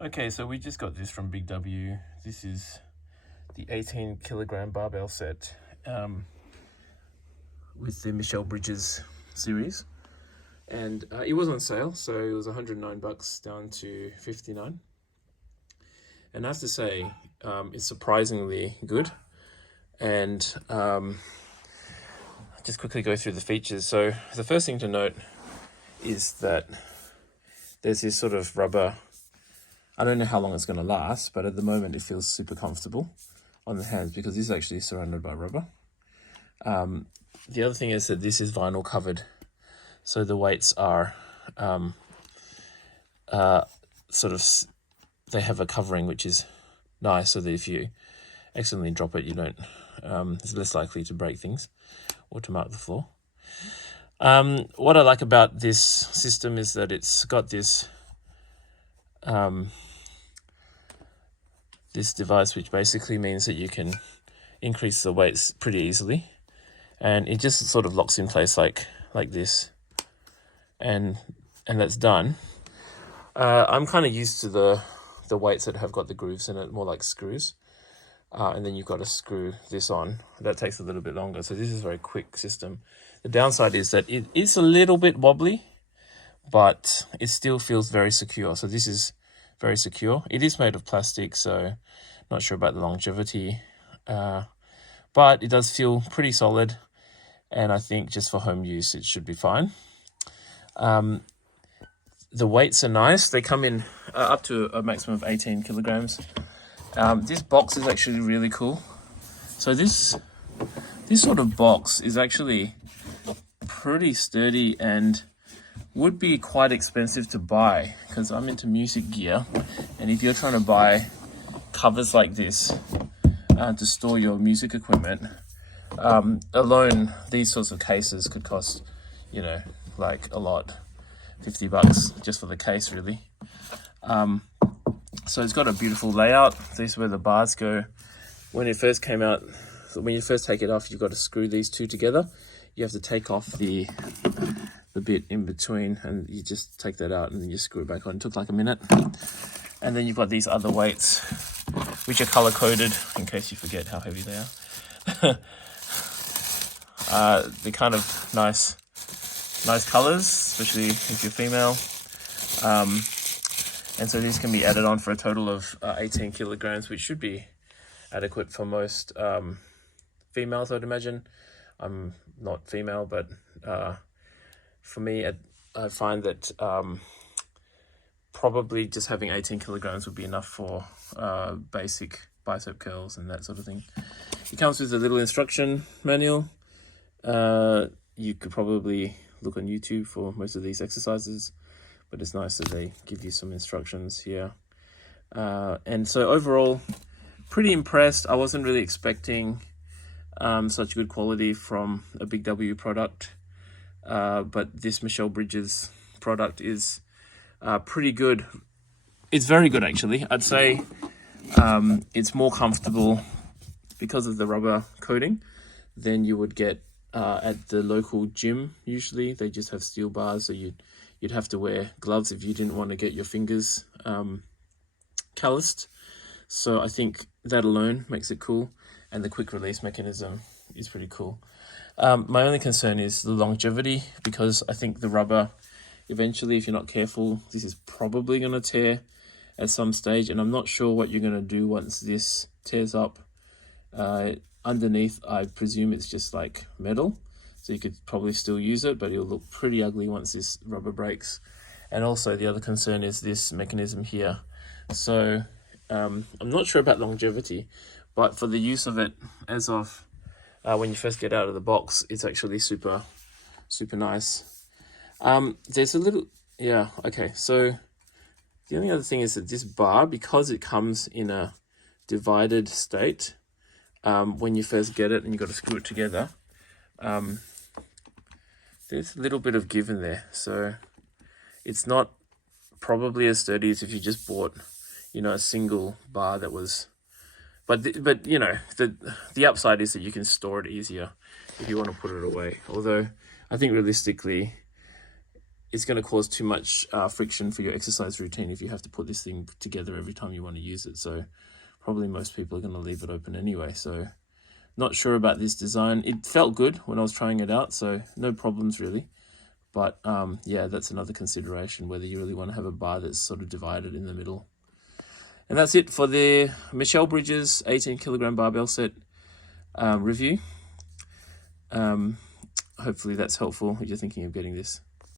Okay, so we just got this from Big W. This is the 18 kilogram barbell set with the Michelle Bridges series. And it was on sale, so it was $109 down to $59. And I have to say, it's surprisingly good. And just quickly go through the features. So the first thing to note is that there's this sort of rubber. I don't know how long it's going to last, but at the moment it feels super comfortable on the hands because this is actually surrounded by rubber. The other thing is that this is vinyl covered, so the weights are they have a covering which is nice, so that if you accidentally drop it, you don't. It's less likely to break things or to mark the floor. What I like about this system is that it's got this this device, which basically means that you can increase the weights pretty easily, and it just sort of locks in place like this, and that's done. I'm kind of used to the weights that have got the grooves in it, more like screws, and then you've got to screw this on. That takes a little bit longer, so this is a very quick system. The downside is that it is a little bit wobbly, but it still feels very secure. So this is very secure. It is made of plastic, so not sure about the longevity, but it does feel pretty solid, and I think just for home use it should be fine. The weights are nice. They come in up to a maximum of 18 kilograms. This box is actually really cool. So this sort of box is actually pretty sturdy and would be quite expensive to buy, because I'm into music gear, and if you're trying to buy covers like this to store your music equipment, alone these sorts of cases could cost, like a lot, $50 just for the case, really. So it's got a beautiful layout. This is where the bars go. When it first came out, when you first take it off, you've got to screw these two together. You have to take off the bit in between, and you just take that out and then you screw it back on. It took like a minute. And then you've got these other weights, which are color coded in case you forget how heavy they are. They're kind of nice colors, especially if you're female. And so these can be added on for a total of 18 kilograms, which should be adequate for most females, I'd imagine. I'm not female, but for me, I find that probably just having 18 kilograms would be enough for basic bicep curls and that sort of thing. It comes with a little instruction manual. You could probably look on YouTube for most of these exercises, but it's nice that they give you some instructions here. And so overall, pretty impressed. I wasn't really expecting such good quality from a Big W product, but this Michelle Bridges product is pretty good. It's very good, actually. I'd say it's more comfortable because of the rubber coating than you would get at the local gym. Usually they just have steel bars, so you'd have to wear gloves if you didn't want to get your fingers calloused. So I think that alone makes it cool, and the quick release mechanism is pretty cool. My only concern is the longevity, because I think the rubber, eventually, if you're not careful, this is probably going to tear at some stage, and I'm not sure what you're going to do once this tears up. Underneath, I presume it's just like metal, so you could probably still use it, but it'll look pretty ugly once this rubber breaks. And also the other concern is this mechanism here. So I'm not sure about longevity, but for the use of it as of when you first get out of the box, it's actually super nice. There's a little, okay, so the only other thing is that this bar, because it comes in a divided state, when you first get it and you've got to screw it together, there's a little bit of give in there, so it's not probably as sturdy as if you just bought, a single bar that was. But the upside is that you can store it easier if you want to put it away. Although I think realistically, it's going to cause too much friction for your exercise routine if you have to put this thing together every time you want to use it. So probably most people are going to leave it open anyway. So not sure about this design. It felt good when I was trying it out, so no problems really. But yeah, that's another consideration, whether you really want to have a bar that's sort of divided in the middle. And that's it for the Michelle Bridges 18 kilogram barbell set review. Hopefully that's helpful if you're thinking of getting this.